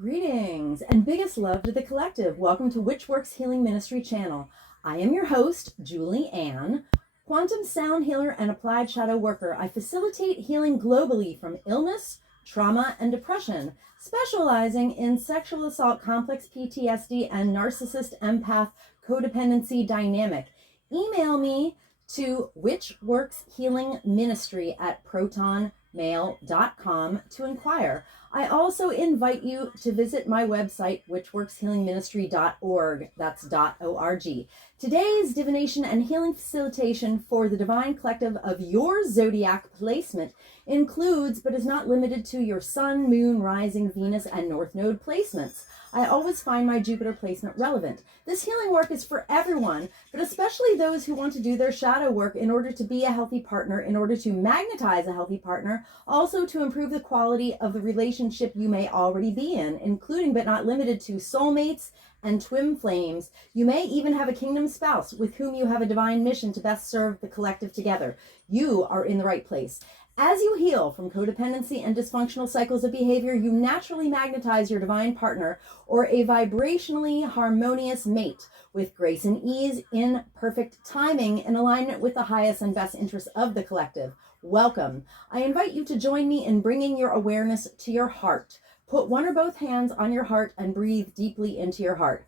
Greetings and biggest love to the collective. Welcome to Which Works Healing Ministry channel. I am your host, Julie Ann, quantum sound healer and applied shadow worker. I facilitate healing globally from illness, trauma, and depression, specializing in sexual assault, complex PTSD, and narcissist empath codependency dynamic. Email me to whichworkshealingministry@protonmail.com to inquire. I also invite you to visit my website, whichworkshealingministry.org. That's .org. Today's divination and healing facilitation for the divine collective of your zodiac placement includes, but is not limited to, your sun, moon, rising, Venus, and north node placements. I always find my Jupiter placement relevant. This healing work is for everyone, but especially those who want to do their shadow work in order to be a healthy partner, in order to magnetize a healthy partner, also to improve the quality of the relationship you may already be in, including but not limited to soulmates and twin flames. You may even have a kingdom spouse with whom you have a divine mission to best serve the collective together. You are in the right place. As you heal from codependency and dysfunctional cycles of behavior, you naturally magnetize your divine partner or a vibrationally harmonious mate with grace and ease, in perfect timing, in alignment with the highest and best interests of the collective. Welcome. I invite you to join me in bringing your awareness to your heart. Put one or both hands on your heart and breathe deeply into your heart.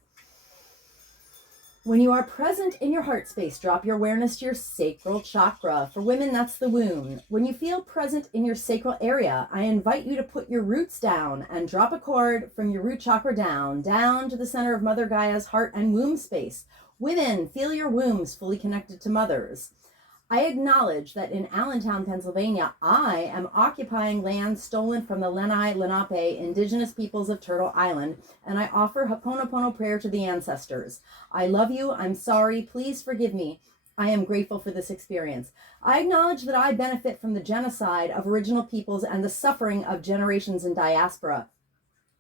When you are present in your heart space, drop your awareness to your sacral chakra. For women, that's the womb. When you feel present in your sacral area, I invite you to put your roots down and drop a cord from your root chakra down to the center of Mother Gaia's heart and womb space. Women, feel your wombs fully connected to mothers. I acknowledge that in Allentown, Pennsylvania, I am occupying land stolen from the Lenni Lenape indigenous peoples of Turtle Island, and I offer Ho'oponopono prayer to the ancestors. I love you. I'm sorry. Please forgive me. I am grateful for this experience. I acknowledge that I benefit from the genocide of original peoples and the suffering of generations in diaspora.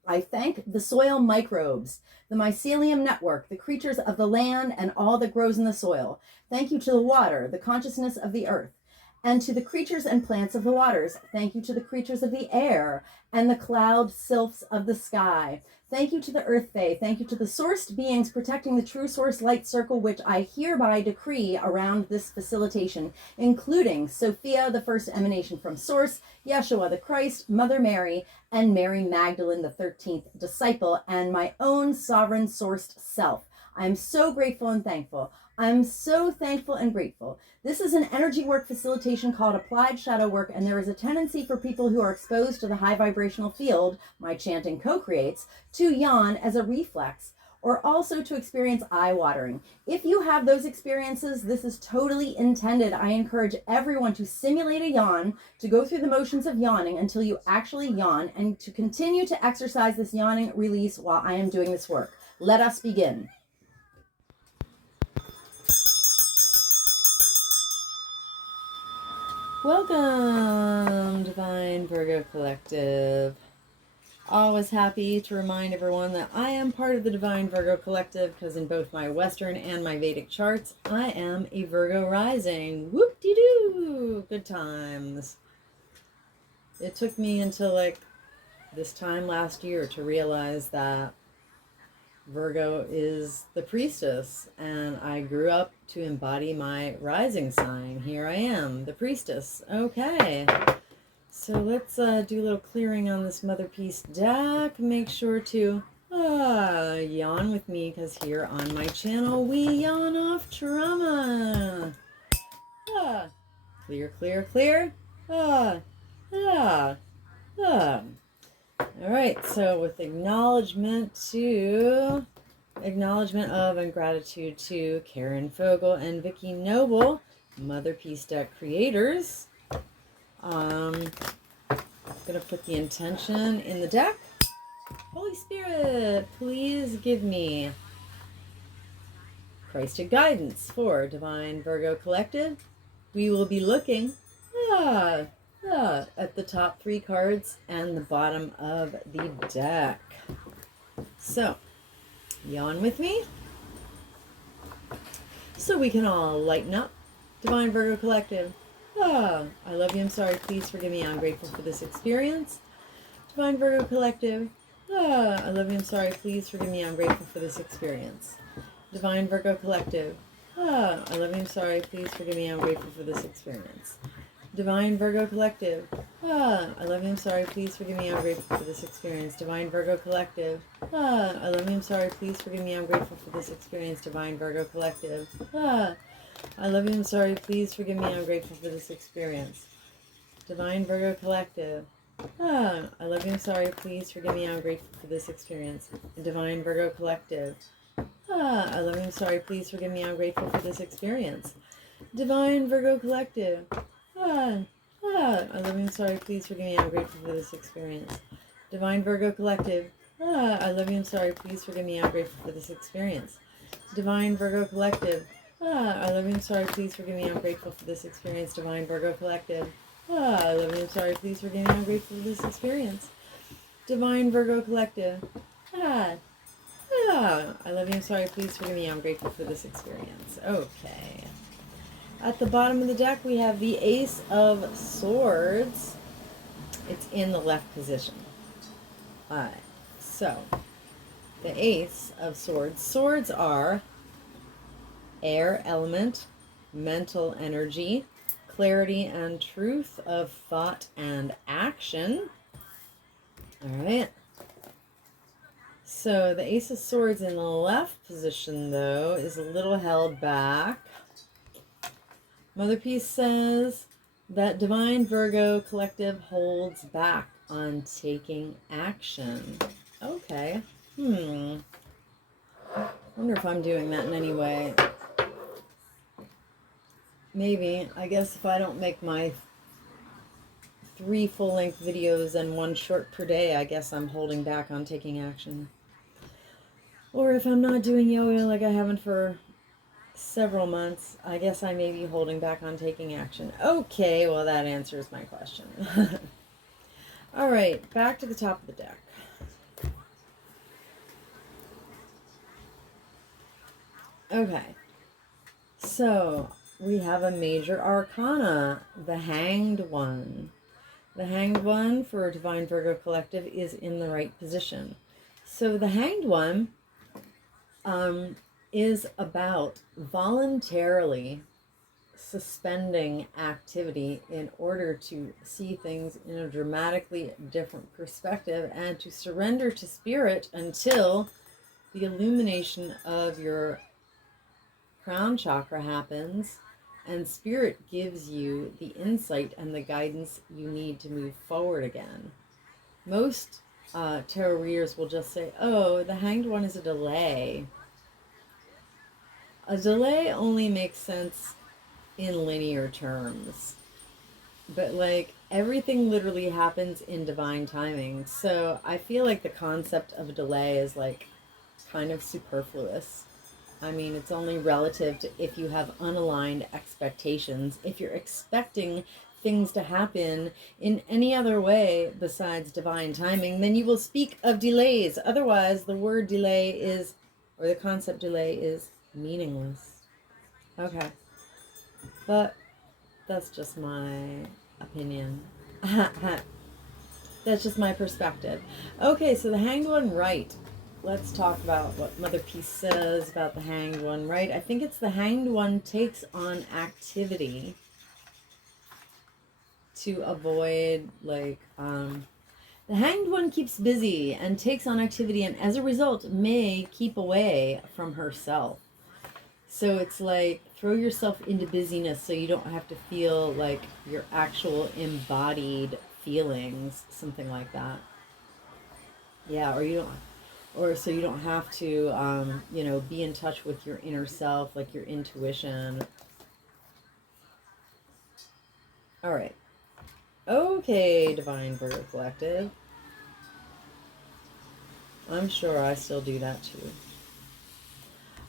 I thank the soil microbes, the mycelium network, the creatures of the land, and all that grows in the soil. Thank you to the water, the consciousness of the earth, and to the creatures and plants of the waters. Thank you to the creatures of the air and the cloud sylphs of the sky. Thank you to the earth fae. Thank you to the sourced beings protecting the true source light circle, which I hereby decree around this facilitation, including Sophia, the first emanation from source, Yeshua the Christ, Mother Mary, and Mary Magdalene, the 13th disciple, and my own sovereign sourced self. I'm so grateful and thankful. I'm so thankful and grateful. This is an energy work facilitation called applied shadow work, and there is a tendency for people who are exposed to the high vibrational field my chanting co-creates to yawn as a reflex, or also to experience eye watering. If you have those experiences, this is totally intended. I encourage everyone to simulate a yawn, to go through the motions of yawning until you actually yawn, and to continue to exercise this yawning release while I am doing this work. Let us begin. Welcome, Divine Virgo Collective. Always happy to remind everyone that I am part of the Divine Virgo Collective because in both my Western and my Vedic charts, I am a Virgo rising. Whoop-de-doo! Good times. It took me until this time last year to realize that Virgo is the priestess, and I grew up to embody my rising sign. Here I am, the priestess. Okay, so let's do a little clearing on this Mother Peace deck. Make sure to yawn with me, because here on my channel we yawn off trauma. Clear, clear, clear. All right, so with acknowledgement of and gratitude to Karen Fogel and Vicki Noble, Mother Peace deck creators. I'm gonna put the intention in the deck. Holy Spirit, please give me Christed guidance for Divine Virgo Collective. We will be looking at the top 3 cards and the bottom of the deck. So, yawn with me so we can all lighten up. Divine Virgo Collective. I love you. I'm sorry. Please forgive me. I'm grateful for this experience. Divine Virgo Collective. I love you, I'm sorry, please forgive me, I'm grateful for this experience. Divine Virgo Collective. I love you, I'm sorry, please forgive me, I'm grateful for this experience. Divine Virgo Collective. I love you, I'm sorry, please forgive me, I'm grateful for this experience. Divine Virgo Collective. I love you, I'm sorry, please forgive me, I'm grateful for this experience. Divine Virgo Collective. I love you, I'm sorry, please forgive me, I'm grateful for this experience. Divine Virgo Collective. I love you, I'm sorry, please forgive me, I'm grateful for this experience. Divine Virgo Collective. I love you, I'm sorry, please forgive me, I'm grateful for this experience. Divine Virgo Collective. I love you, I'm sorry, please forgive me, I'm grateful for this experience. Divine Virgo Collective. I love you, I'm sorry, please forgive me, I'm grateful for this experience. Divine Virgo Collective. I love you, I'm sorry, please forgive me, I'm grateful for this experience. Divine Virgo Collective. I love you, I'm sorry, please forgive me, I'm grateful for this experience. Divine Virgo Collective. I love you, I'm sorry, please forgive me, I'm grateful for this experience. Okay. At the bottom of the deck, we have the Ace of Swords. It's in the left position. Alright, so the Ace of Swords. Swords are air element, mental energy, clarity and truth of thought and action. Alright. So the Ace of Swords in the left position, though, is a little held back. Mother Peace says that Divine Virgo Collective holds back on taking action. Okay. Wonder if I'm doing that in any way. Maybe. I guess if I don't make my 3 full-length videos and 1 short per day, I guess I'm holding back on taking action. Or if I'm not doing yoga like I haven't for several months, I guess I may be holding back on taking action. Okay, well that answers my question. All right, back to the top of the deck. Okay, so we have a major arcana, the Hanged One. The Hanged One for Divine Virgo Collective is in the right position. So the Hanged One is about voluntarily suspending activity in order to see things in a dramatically different perspective and to surrender to spirit until the illumination of your crown chakra happens and spirit gives you the insight and the guidance you need to move forward again. Most tarot readers will just say, oh, the Hanged One is a delay. A delay only makes sense in linear terms, but like everything literally happens in divine timing. So I feel like the concept of delay is like kind of superfluous. I mean, it's only relative to if you have unaligned expectations. If you're expecting things to happen in any other way besides divine timing, then you will speak of delays. Otherwise, the word delay is, or the concept delay is meaningless. Okay. But that's just my opinion. That's just my perspective. Okay, so the Hanged One, right. Let's talk about what Mother Peace says about the Hanged One, right? I think it's the Hanged One takes on activity to avoid, like, the Hanged One keeps busy and takes on activity and as a result may keep away from herself. So it's like throw yourself into busyness so you don't have to feel like your actual embodied feelings, something like that. Yeah, or you don't, or so you don't have to, you know, be in touch with your inner self, like your intuition. All right. Okay, Divine Virgo Collective. I'm sure I still do that too.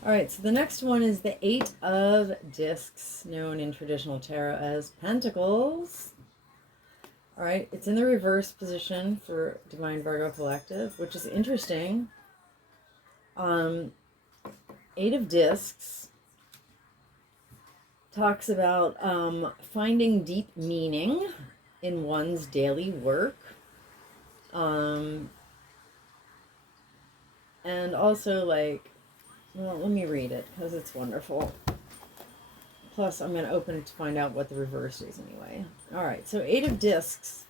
All right, so the next one is the Eight of Discs, known in traditional tarot as Pentacles. All right, it's in the reverse position for Divine Virgo Collective, which is interesting. Eight of Discs talks about finding deep meaning in one's daily work. And also, like, well, let me read it because it's wonderful. Plus, I'm going to open it to find out what the reverse is anyway. All right, so 8 of Discs.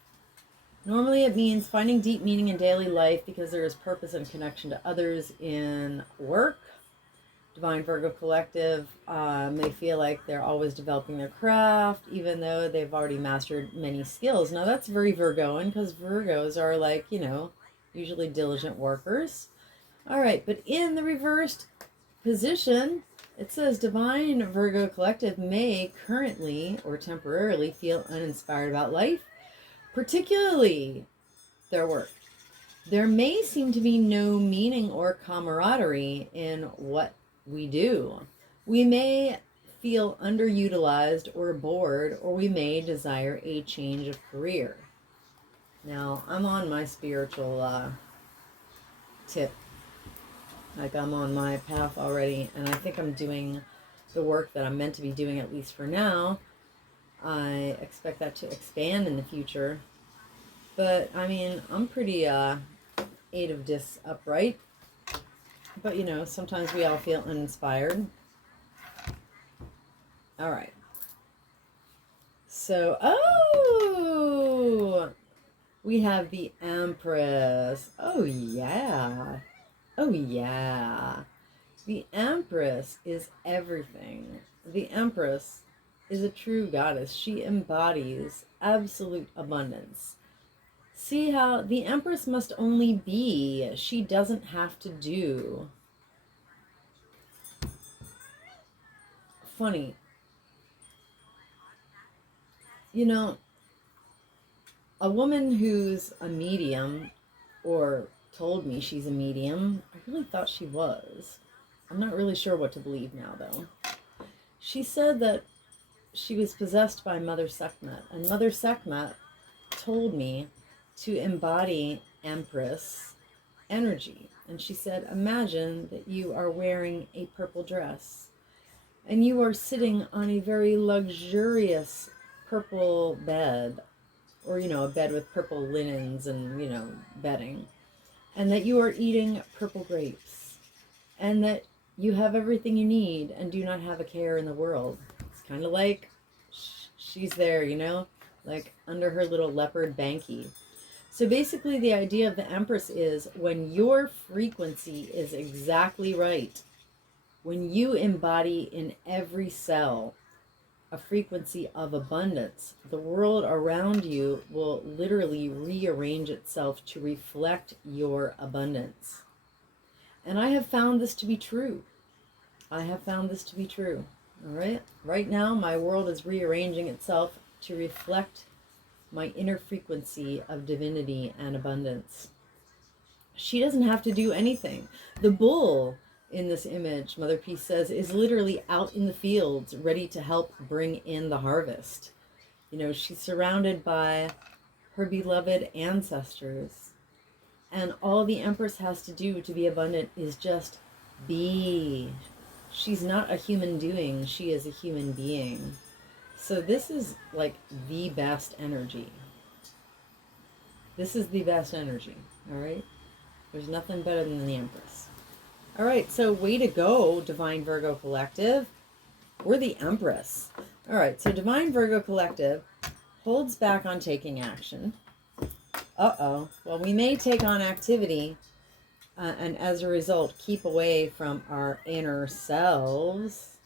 Normally it means finding deep meaning in daily life because there is purpose and connection to others in work. Divine Virgo Collective may feel like they're always developing their craft, even though they've already mastered many skills. Now, that's very Virgoan because Virgos are like, you know, usually diligent workers. All right, but in the reversed position, it says Divine Virgo Collective may currently or temporarily feel uninspired about life, particularly their work. There may seem to be no meaning or camaraderie in what we do. We may feel underutilized or bored, or we may desire a change of career. Now, I'm on my spiritual tip. Like, I'm on my path already, and I think I'm doing the work that I'm meant to be doing, at least for now. I expect that to expand in the future. But, I mean, I'm pretty 8 of Discs upright. But, you know, sometimes we all feel uninspired. All right. So, oh, we have the Empress. Oh, yeah. Oh, yeah. The Empress is everything. The Empress is a true goddess. She embodies absolute abundance. See how the Empress must only be. She doesn't have to do. Funny. You know, a woman who's a medium, or told me she's a medium, I really thought she was. I'm not really sure what to believe now, though. She said that she was possessed by Mother Sekhmet, and Mother Sekhmet told me to embody Empress energy. And she said, imagine that you are wearing a purple dress, and you are sitting on a very luxurious purple bed, or, you know, a bed with purple linens and, you know, bedding, and that you are eating purple grapes, and that you have everything you need and do not have a care in the world. It's kind of like she's there, you know, like under her little leopard banky. So basically the idea of the Empress is when your frequency is exactly right, when you embody in every cell a frequency of abundance, the world around you will literally rearrange itself to reflect your abundance. And I have found this to be true. I have found this to be true. All right. Right now, my world is rearranging itself to reflect my inner frequency of divinity and abundance. She doesn't have to do anything. The bull in this image, Mother Peace says, is literally out in the fields ready to help bring in the harvest. You know, she's surrounded by her beloved ancestors. And all the Empress has to do to be abundant is just be. She's not a human doing, she is a human being. So this is like the best energy. This is the best energy, all right? There's nothing better than the Empress. All right, so way to go, Divine Virgo Collective. We're the Empress. All right, so Divine Virgo Collective holds back on taking action. Uh-oh. Well, we may take on activity and as a result keep away from our inner selves.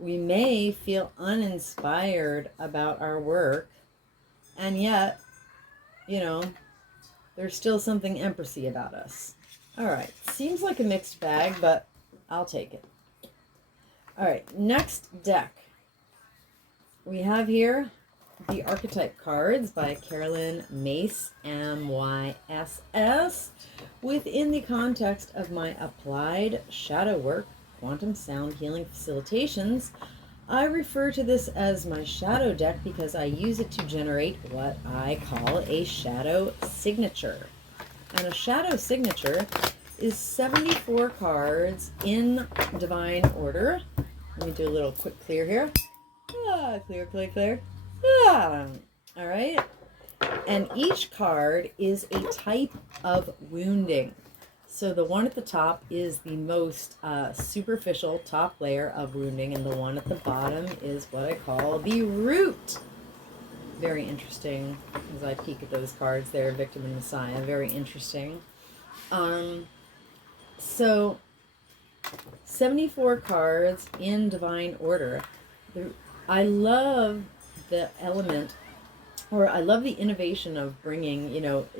We may feel uninspired about our work, and yet, you know, there's still something Empressy about us. All right, seems like a mixed bag, but I'll take it. All right, next deck. We have here the archetype cards by Carolyn Mace, MYSS, within the context of my applied shadow work, quantum sound healing facilitations. I refer to this as my shadow deck because I use it to generate what I call a shadow signature. And a shadow signature is 74 cards in divine order. Let me do a little quick clear here. Clear, clear, clear. All right. And each card is a type of wounding. So the one at the top is the most superficial top layer of wounding, and the one at the bottom is what I call the root. Very interesting as I peek at those cards there, Victim and Messiah. Very interesting. So 74 cards in divine order. I love the element, or I love the innovation of bringing,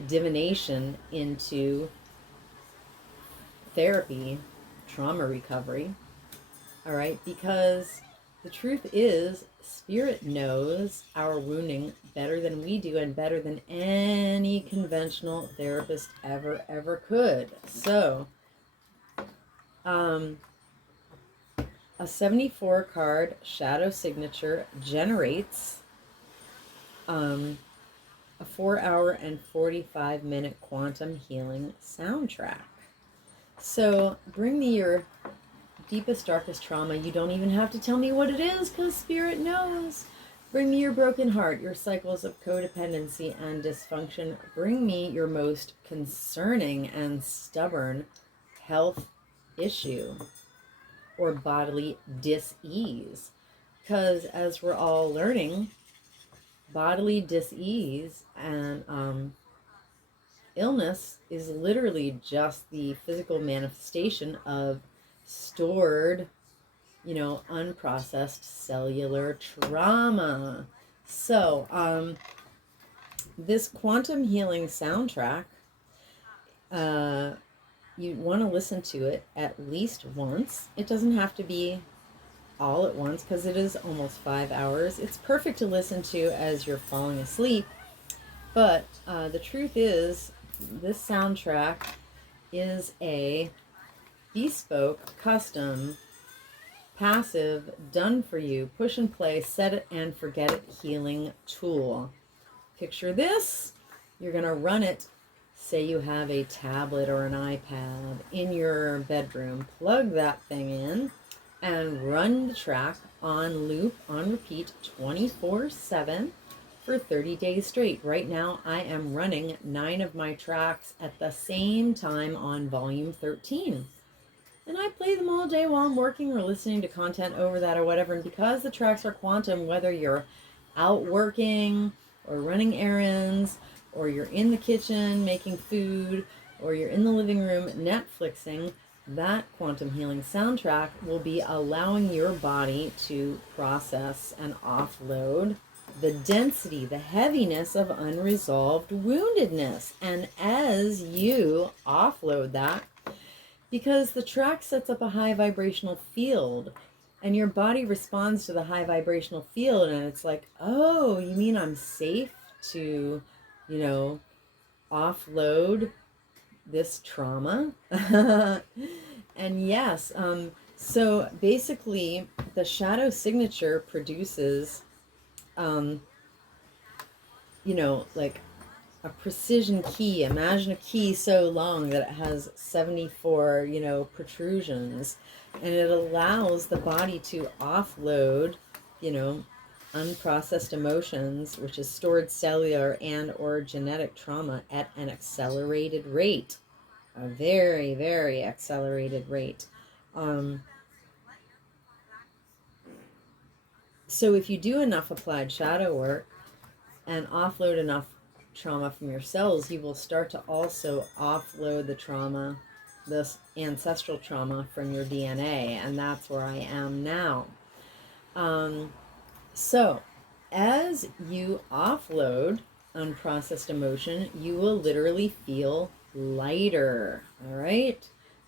divination into therapy, trauma recovery. All right, because the truth is, spirit knows our wounding better than we do, and better than any conventional therapist ever could. So, a 74 card shadow signature generates a 4-hour and 45-minute quantum healing soundtrack. So bring me your deepest, darkest trauma. You don't even have to tell me what it is, because Spirit knows. Bring me your broken heart, your cycles of codependency and dysfunction. Bring me your most concerning and stubborn health issue or bodily dis-ease. Because as we're all learning, bodily dis-ease and illness is literally just the physical manifestation of stored, unprocessed cellular trauma. So, this quantum healing soundtrack, you want to listen to it at least once. It doesn't have to be all at once, because it is almost 5 hours. It's perfect to listen to as you're falling asleep. But the truth is, this soundtrack is a bespoke, custom, passive, done for you, push and play, set it and forget it healing tool. Picture this. You're going to run it. Say you have a tablet or an iPad in your bedroom. Plug that thing in and run the track on loop, on repeat, 24/7 for 30 days straight. Right now, I am running 9 of my tracks at the same time on volume 13. And I play them all day while I'm working or listening to content over that or whatever. And because the tracks are quantum, whether you're out working or running errands, or you're in the kitchen making food, or you're in the living room Netflixing, that quantum healing soundtrack will be allowing your body to process and offload the density, the heaviness of unresolved woundedness. And as you offload that, because the track sets up a high vibrational field, and your body responds to the high vibrational field, and it's like, oh, you mean I'm safe to, offload this trauma? And yes, so basically the shadow signature produces, like a precision key. Imagine a key so long that it has 74, protrusions, and it allows the body to offload, unprocessed emotions, which is stored cellular and or genetic trauma, at an accelerated rate, a very, very accelerated rate. So if you do enough applied shadow work and offload enough trauma from your cells, you will start to also offload the trauma, this ancestral trauma, from your DNA. And that's where I am now. So as you offload unprocessed emotion, you will literally feel lighter. All right.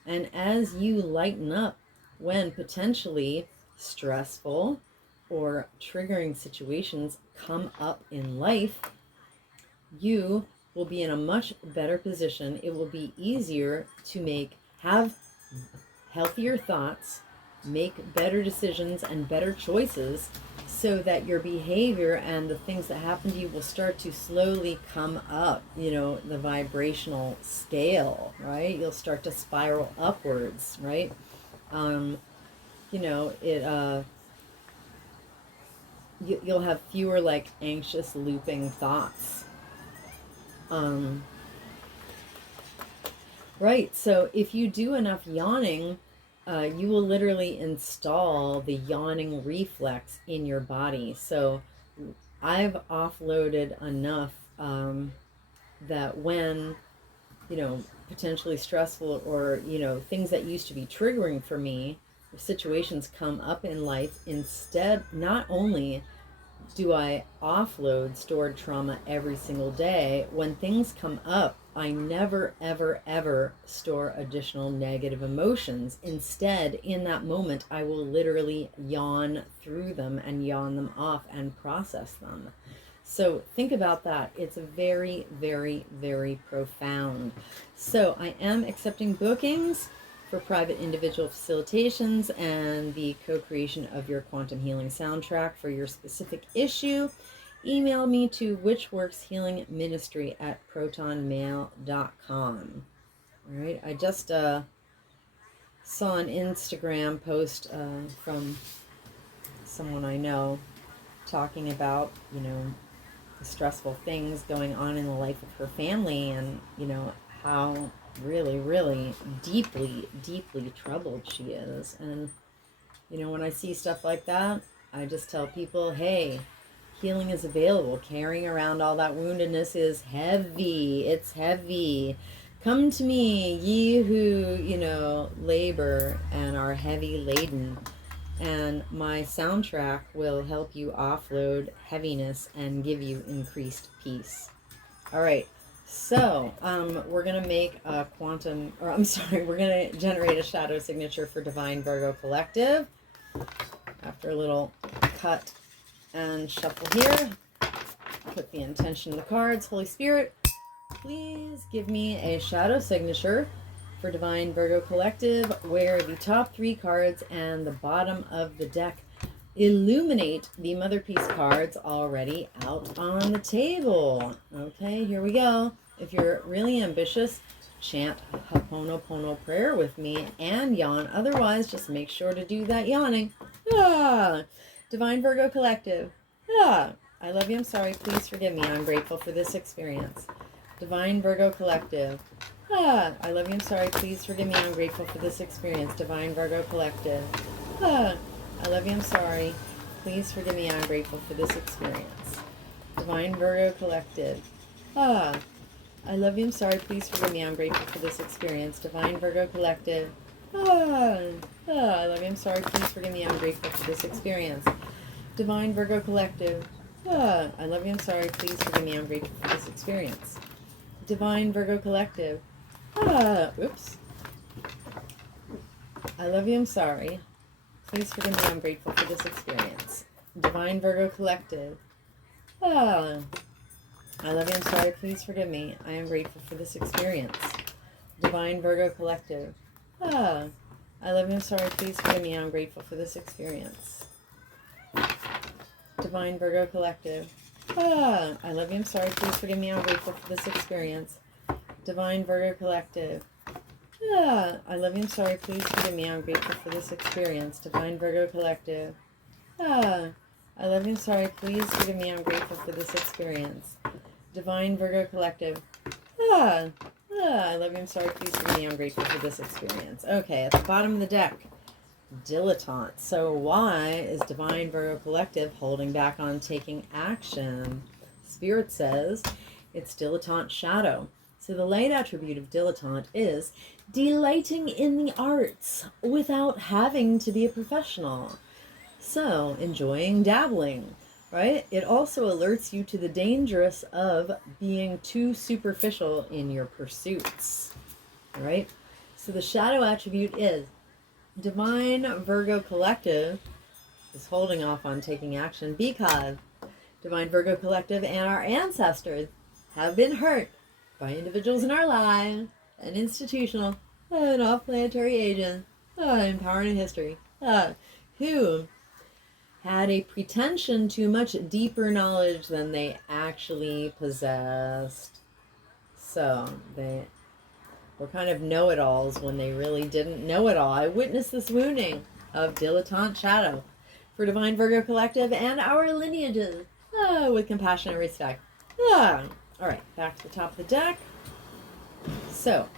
And as you lighten up when potentially stressful or triggering situations come up in life, you will be in a much better position. It will be easier to have healthier thoughts, make better decisions and better choices, so that your behavior and the things that happen to you will start to slowly come up, the vibrational scale, right? You'll start to spiral upwards, right? You'll have fewer anxious looping thoughts. Right. So if you do enough yawning, you will literally install the yawning reflex in your body. So I've offloaded enough that when, potentially stressful or, things that used to be triggering for me, situations come up in life, instead, not only do I offload stored trauma every single day, when things come up, I never, ever, ever store additional negative emotions. Instead, in that moment, I will literally yawn through them and yawn them off and process them. So think about that. It's very, very, very profound. So I am accepting bookings for private individual facilitations and the co-creation of your quantum healing soundtrack for your specific issue. Email me to witchworkshealingministry@protonmail.com. All right, I just saw an Instagram post from someone I know talking about, the stressful things going on in the life of her family, and, how really, really deeply, deeply troubled she is. And, when I see stuff like that, I just tell people, hey, healing is available. Carrying around all that woundedness is heavy. It's heavy. Come to me, ye who, labor and are heavy laden, and my soundtrack will help you offload heaviness and give you increased peace. All right. So, we're going to make a we're going to generate a shadow signature for Divine Virgo Collective. After a little cut and shuffle here, put the intention of the cards. Holy Spirit, please give me a shadow signature for Divine Virgo Collective, where the top 3 cards and the bottom of the deck illuminate the Mother Peace cards already out on the table. Okay, here we go. If you're really ambitious, chant Ho'oponopono prayer with me and yawn. Otherwise, just make sure to do that yawning. Divine Virgo Collective. I love you. I'm sorry. Please forgive me. I'm grateful for this experience. Divine Virgo Collective. I love you. I'm sorry. Please forgive me. I'm grateful for this experience. Divine Virgo Collective. I love you. I'm sorry. Please forgive me. I'm grateful for this experience. Divine Virgo Collective. I love you. I'm sorry. Please forgive me. I'm grateful for this experience. Divine Virgo Collective. I love you. I'm sorry. Please forgive me. I'm grateful for this experience. Divine Virgo Collective. I love you. I'm sorry. Please forgive me. I'm grateful for this experience. Divine Virgo Collective. Oops. I love you. I'm sorry. Please forgive me. I'm grateful for this experience. Divine Virgo Collective. I love you. I'm sorry. Please forgive me. I am grateful for this experience. Divine Virgo Collective. I love you. I'm sorry. Please forgive me. I'm grateful for this experience. Divine Virgo Collective. I love you. I'm sorry. Please forgive me. I'm grateful for this experience. Divine Virgo Collective. I love you. I'm sorry. Please forgive me. I'm grateful for this experience. Divine Virgo Collective. I love you. I'm sorry. Please forgive me. I'm grateful for this experience. Divine Virgo Collective. I love you. I'm sorry. Please forgive me. I'm grateful for this experience. Okay, at the bottom of the deck, dilettante. So why is Divine Virgo Collective holding back on taking action? Spirit says it's dilettante shadow. So the light attribute of dilettante is delighting in the arts without having to be a professional. So enjoying dabbling, right? It also alerts you to the dangers of being too superficial in your pursuits, right? So the shadow attribute is Divine Virgo Collective is holding off on taking action because Divine Virgo Collective and our ancestors have been hurt by individuals in our lives and institutional and off-planetary agents in power and history who had a pretension to much deeper knowledge than they actually possessed. So they were kind of know-it-alls when they really didn't know it all. I witnessed this wounding of dilettante shadow for Divine Virgo Collective and our lineages with compassion and respect. All right, back to the top of the deck. So,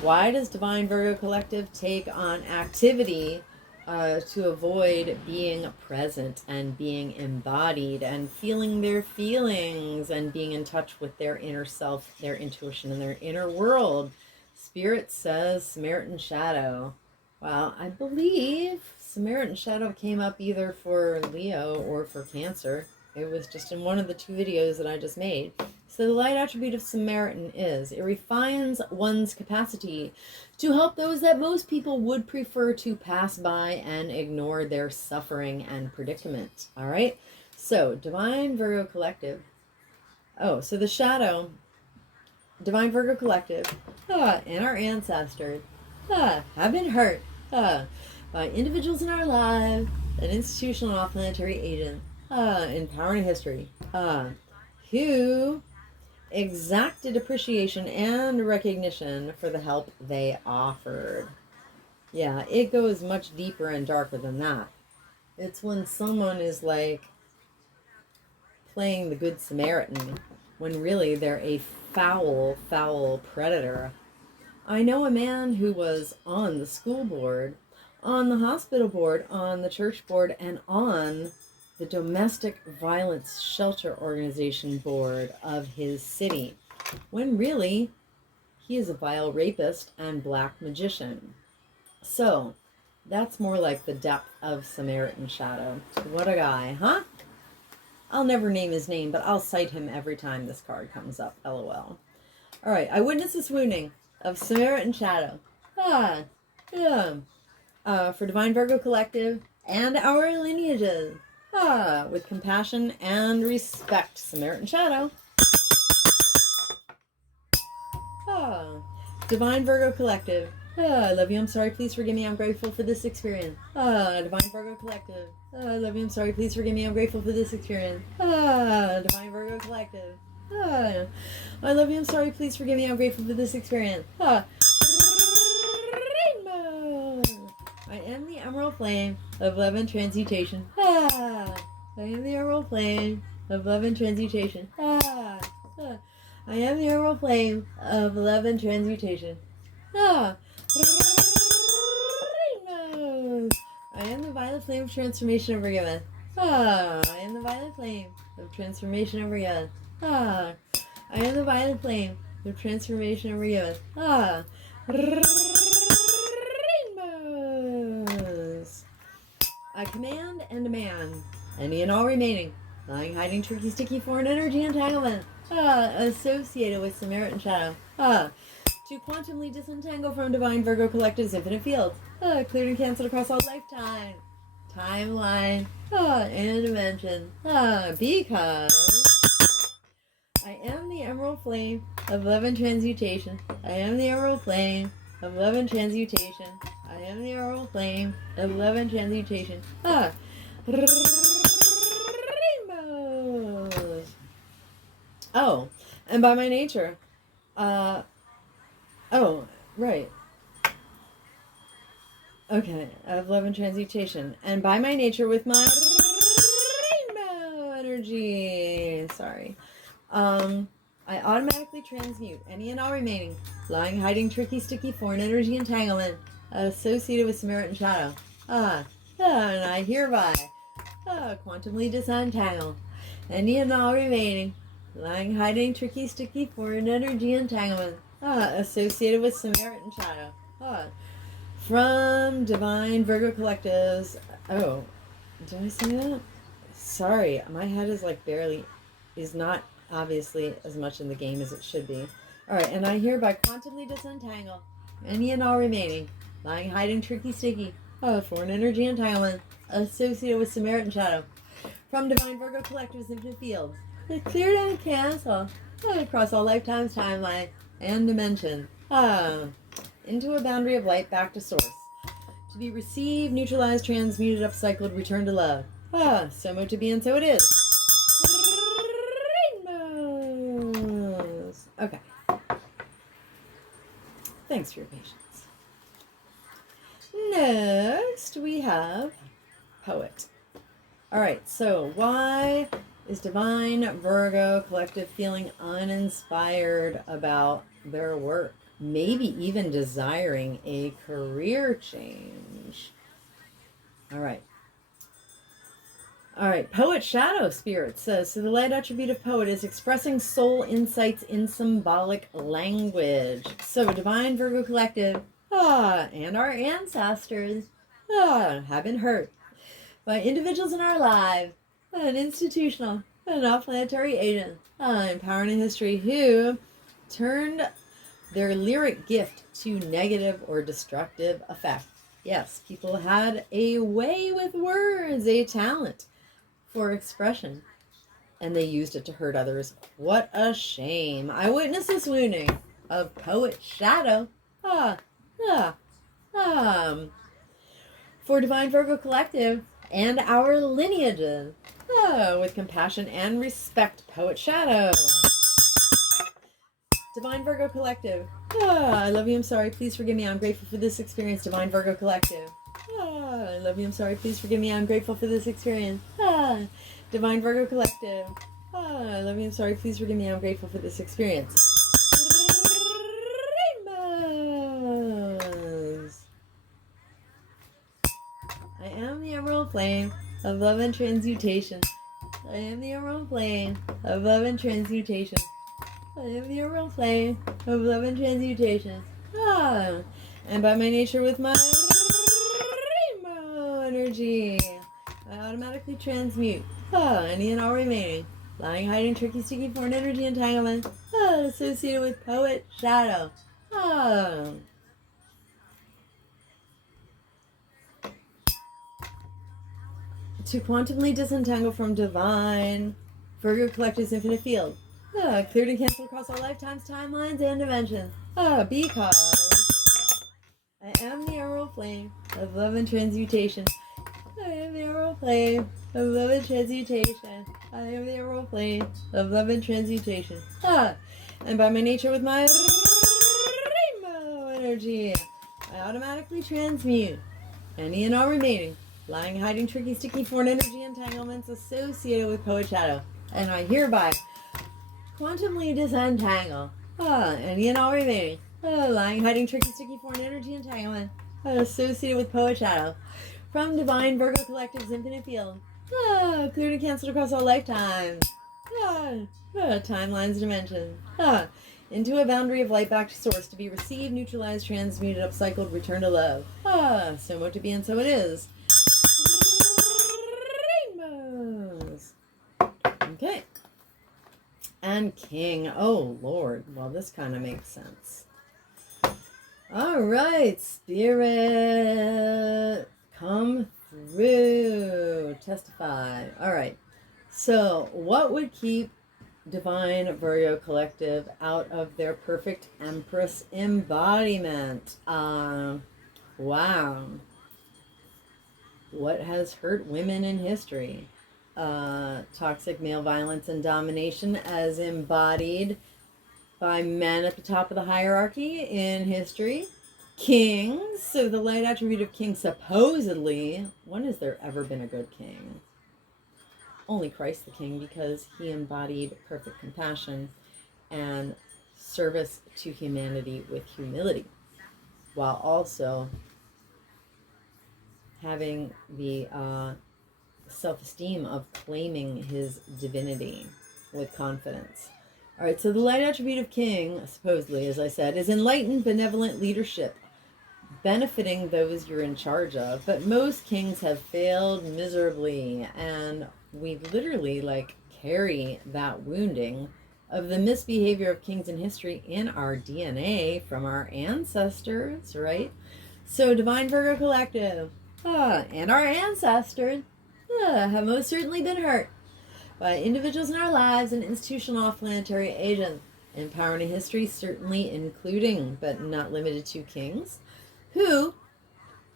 Why does Divine Virgo Collective take on activity to avoid being present and being embodied and feeling their feelings and being in touch with their inner self, their intuition, and their inner world? Spirit says Samaritan Shadow. Well, I believe Samaritan Shadow came up either for Leo or for Cancer. It was just in one of the two videos that I just made. So the light attribute of Samaritan is it refines one's capacity to help those that most people would prefer to pass by and ignore their suffering and predicament. All right. So Divine Virgo Collective. Oh, so the shadow, Divine Virgo Collective, and our ancestors have been hurt by individuals in our lives and institutional off-planetary agents in power and history who exacted appreciation and recognition for the help they offered. Yeah, it goes much deeper and darker than that. It's when someone is like playing the Good Samaritan when really they're a foul, foul predator. I know a man who was on the school board, on the hospital board, on the church board, and on the domestic violence shelter organization board of his city, when really he is a vile rapist and black magician. So that's more like the depth of Samaritan Shadow. What a guy, huh? I'll never name his name, but I'll cite him every time this card comes up. LOL. All right, I witness this wounding of Samaritan Shadow. Yeah. For Divine Virgo Collective and our lineages. With compassion and respect, Samaritan Shadow. Divine Virgo Collective. I love you, I'm sorry, please forgive me, I'm grateful for this experience. Divine Virgo Collective. I love you, I'm sorry, please forgive me, I'm grateful for this experience. Divine Virgo Collective. I love you, I'm sorry, please forgive me, I'm grateful for this experience. Rainbow. I am the emerald flame of love and transmutation. I am the emerald flame of love and transmutation. I am the emerald flame of love and transmutation. Rainbows. I am the violet flame of transformation and forgiveness. I am the violet flame of transformation and forgiveness. I am the violet flame of transformation and forgiveness. Rainbows. I command and demand any and all remaining lying, hiding, tricky, sticky, foreign energy entanglement associated with Samaritan Shadow to quantumly disentangle from Divine Virgo Collective's infinite fields, cleared and canceled across all lifetime, timeline, and dimension, because I am the emerald flame of love and transmutation. I am the emerald flame of love and transmutation. I am the emerald flame of love and transmutation. Rainbows. Oh, and by my nature, oh, right. Okay, of love and transmutation. And by my nature, with my rainbow energy, sorry, I automatically transmute any and all remaining lying, hiding, tricky, sticky, foreign energy entanglement associated with Samaritan Shadow. And I hereby quantumly disentangle any and all remaining lying, hiding, tricky, sticky, foreign energy entanglement associated with Samaritan Shadow. From Divine Virgo Collectives. Oh, did I say that? Sorry, my head is like is not obviously as much in the game as it should be. Alright, and I hereby quantumly disentangle any and all remaining lying, hiding, tricky, sticky, foreign energy entanglement associated with Samaritan Shadow. From Divine Virgo Collectives infinite fields. Cleared and canceled across all lifetimes, timeline, and dimension. Into a boundary of light back to source. To be received, neutralized, transmuted, upcycled, returned to love. So much to be and so it is. Rainbows. Okay. Thanks for your patience. Next, we have Poet. Alright, so why is Divine Virgo Collective feeling uninspired about their work? maybe even desiring a career change. All right. All right, Poet Shadow Spirit says, so the light attribute of poet is expressing soul insights in symbolic language. So Divine Virgo Collective, and our ancestors, have been hurt by individuals in our lives, an institutional, and off-planetary agent, in power and in history, who turned their lyric gift to negative or destructive effect. Yes, people had a way with words, a talent for expression, and they used it to hurt others. What a shame. I witnessed this wounding of Poet Shadow. For Divine Virgo Collective and our lineages. With compassion and respect, Poet Shadow. Divine Virgo Collective. I love you, I'm sorry, please forgive me, I'm grateful for this experience. Divine Virgo Collective. I love you, I'm sorry, please forgive me, I'm grateful for this experience. Divine Virgo Collective. I love you, I'm sorry, please forgive me, I'm grateful for this experience. Rainbows. I am the emerald flame of love and transmutation. I am the emerald flame of love and transmutation. I am the emerald flame of love and transmutation. And by my nature, with my rainbow energy, I automatically transmute any and all remaining lying, hiding, tricky, sticky, foreign energy entanglements associated with Poet Shadow. To quantumly disentangle from Divine Virgo Collective's infinite field. Cleared and canceled across all lifetimes, timelines, and dimensions. Because I am the emerald flame of love and transmutation. I am the emerald flame of love and transmutation. I am the emerald flame of love and transmutation. And by my nature, with my rainbow energy, I automatically transmute any and all remaining lying, hiding, tricky, sticky, foreign energy entanglements associated with Poet Shadow. And I hereby quantumly disentangle any and all remaining lying, hiding, tricky, sticky, foreign energy entanglement associated with Poet Shadow from Divine Virgo Collective's infinite field. Cleared and canceled across all lifetimes, timelines, dimensions, into a boundary of light back to source, to be received, neutralized, transmuted, upcycled, returned to love. So much to be, and so it is. Rainbows. Okay. And King. Oh, Lord. Well, this kind of makes sense. All right, Spirit. Come through. Testify. All right. So, what would keep Divine Virgo Collective out of their perfect Empress embodiment? Wow. What has hurt women in history? Toxic male violence and domination as embodied by men at the top of the hierarchy in history. Kings. So the light attribute of king, supposedly, when has there ever been a good king? Only Christ the King, because he embodied perfect compassion and service to humanity with humility, while also having the self-esteem of claiming his divinity with confidence. All right, so the light attribute of king, supposedly, as I said, is enlightened, benevolent leadership, benefiting those you're in charge of. But most kings have failed miserably, and we literally carry that wounding of the misbehavior of kings in history in our DNA from our ancestors, right? So Divine Virgo Collective and our ancestors have most certainly been hurt by individuals in our lives and institutional off-planetary agents in power and history, certainly including but not limited to kings, who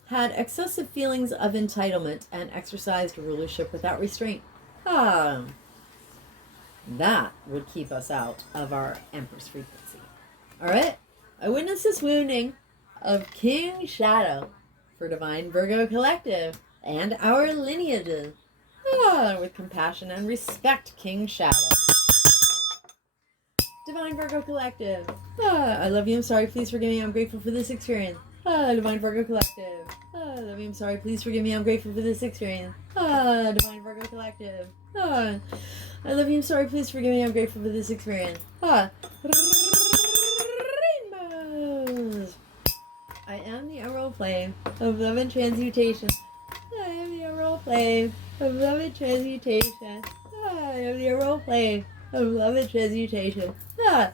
had excessive feelings of entitlement and exercised rulership without restraint. That would keep us out of our Empress frequency. All right? I witnessed this wounding of King Shadow for Divine Virgo Collective and our lineages. With compassion and respect, King Shadow. Divine Virgo Collective. I love you, I'm sorry, please forgive me, I'm grateful for this experience. Divine Virgo Collective. I love you, I'm sorry, please forgive me, I'm grateful for this experience. Divine Virgo Collective. I love you, I'm sorry, please forgive me, I'm grateful for this experience. Rainbows. I am the emerald flame of love and transmutation. I am the emerald flame of love and transmutation. I am the emerald flame of love and transmutation. Rainbows.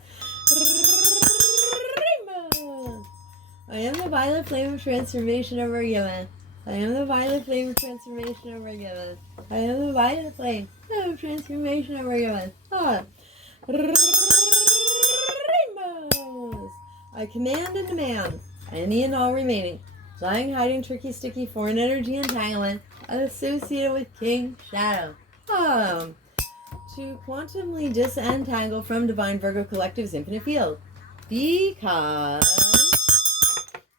I am the violet flame of transformation over given. I am the violet flame of transformation over given. I am the violet flame of transformation over given. Rainbows. I command and demand any and all remaining lying, hiding, tricky, sticky, foreign energy entanglement associated with King Shadow. To quantumly disentangle from Divine Virgo Collective's infinite field. Because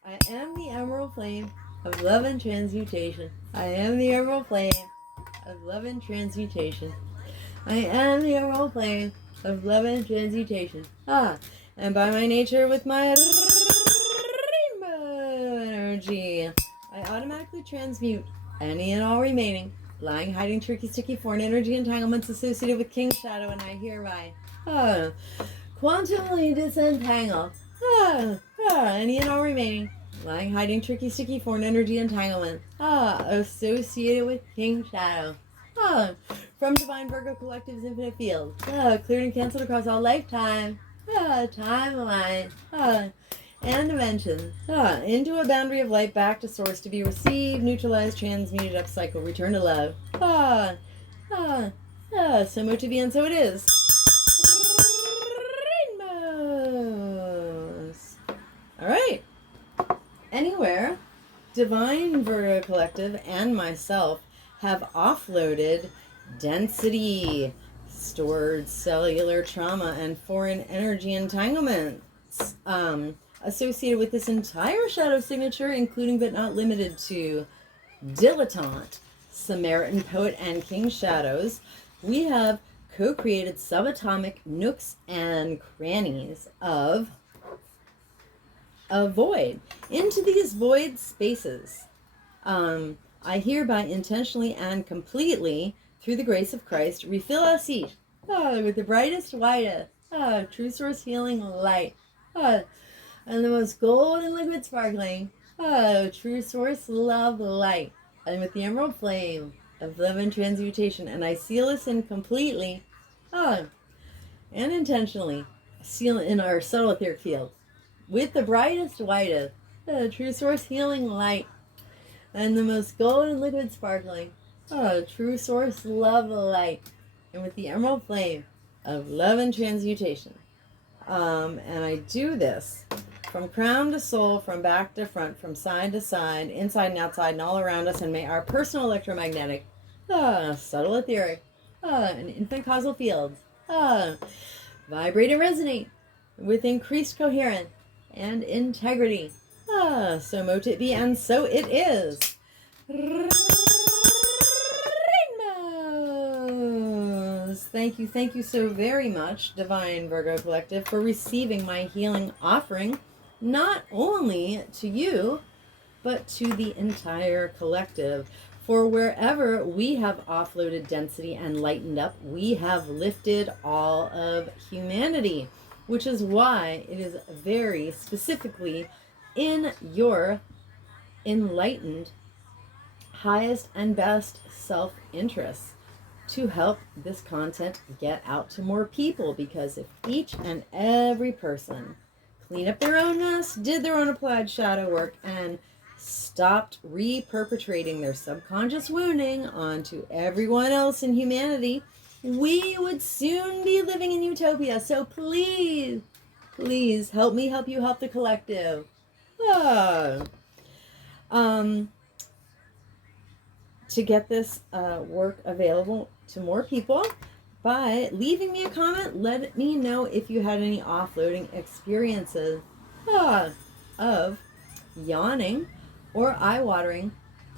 I am the emerald flame of love and transmutation. I am the emerald flame of love and transmutation. I am the emerald flame of love and transmutation. And by my nature, with my rainbow energy, I automatically transmute any and all remaining lying, hiding, tricky, sticky, foreign energy entanglements associated with King Shadow, and I hereby quantumly disentangle any and all remaining lying, hiding, tricky, sticky, foreign energy entanglement associated with King Shadow from Divine Virgo Collective's infinite field, cleared and canceled across all lifetime, timeline, and dimensions, into a boundary of light, back to source, to be received, neutralized, transmuted, upcycle, return to love. So much to be, and so it is. Rainbows. All right. Anywhere, Divine Virgo Collective and myself have offloaded density, stored cellular trauma, and foreign energy entanglements associated with this entire shadow signature, including but not limited to dilettante, Samaritan poet, and King Shadows. We have co-created subatomic nooks and crannies of a void. Into these void spaces, I hereby intentionally and completely, through the grace of Christ, refill us each with the brightest, whitest, true source healing light, and the most golden, liquid, sparkling, true source love light, and with the emerald flame of love and transmutation. And I seal us in completely and intentionally, seal in our subtle etheric field with the brightest, whitest, true source healing light, and the most golden, liquid, sparkling, true source love light, and with the emerald flame of love and transmutation. And I do this from crown to soul, from back to front, from side to side, inside and outside, and all around us. And may our personal electromagnetic, subtle etheric, and infinite causal fields vibrate and resonate with increased coherence and integrity. So mote it be, and so it is. Rainbows. Thank you so very much, Divine Virgo Collective, for receiving my healing offering, not only to you, but to the entire collective. For wherever we have offloaded density and lightened up, we have lifted all of humanity, which is why it is very specifically in your enlightened, highest and best self-interest to help this content get out to more people. Because if each and every person cleaned up their own mess, did their own applied shadow work, and stopped re-perpetrating their subconscious wounding onto everyone else in humanity, we would soon be living in utopia. So please, please help me help you help the collective. To get this work available to more people by leaving me a comment. Let me know if you had any offloading experiences of yawning or eye-watering.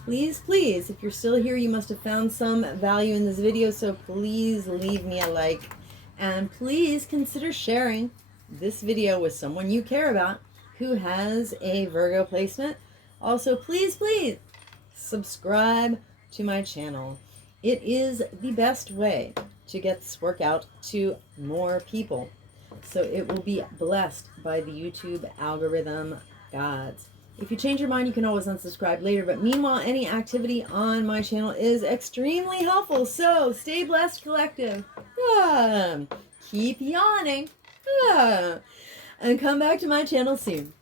Please, please, if you're still here, you must have found some value in this video, so please leave me a like And please consider sharing this video with someone you care about who has a Virgo placement. Also, please subscribe to my channel. It is the best way to get this work out to more people, so it will be blessed by the YouTube algorithm gods. If you change your mind, you can always unsubscribe later, but meanwhile, any activity on my channel is extremely helpful. So stay blessed, collective. Keep yawning. And come back to my channel soon.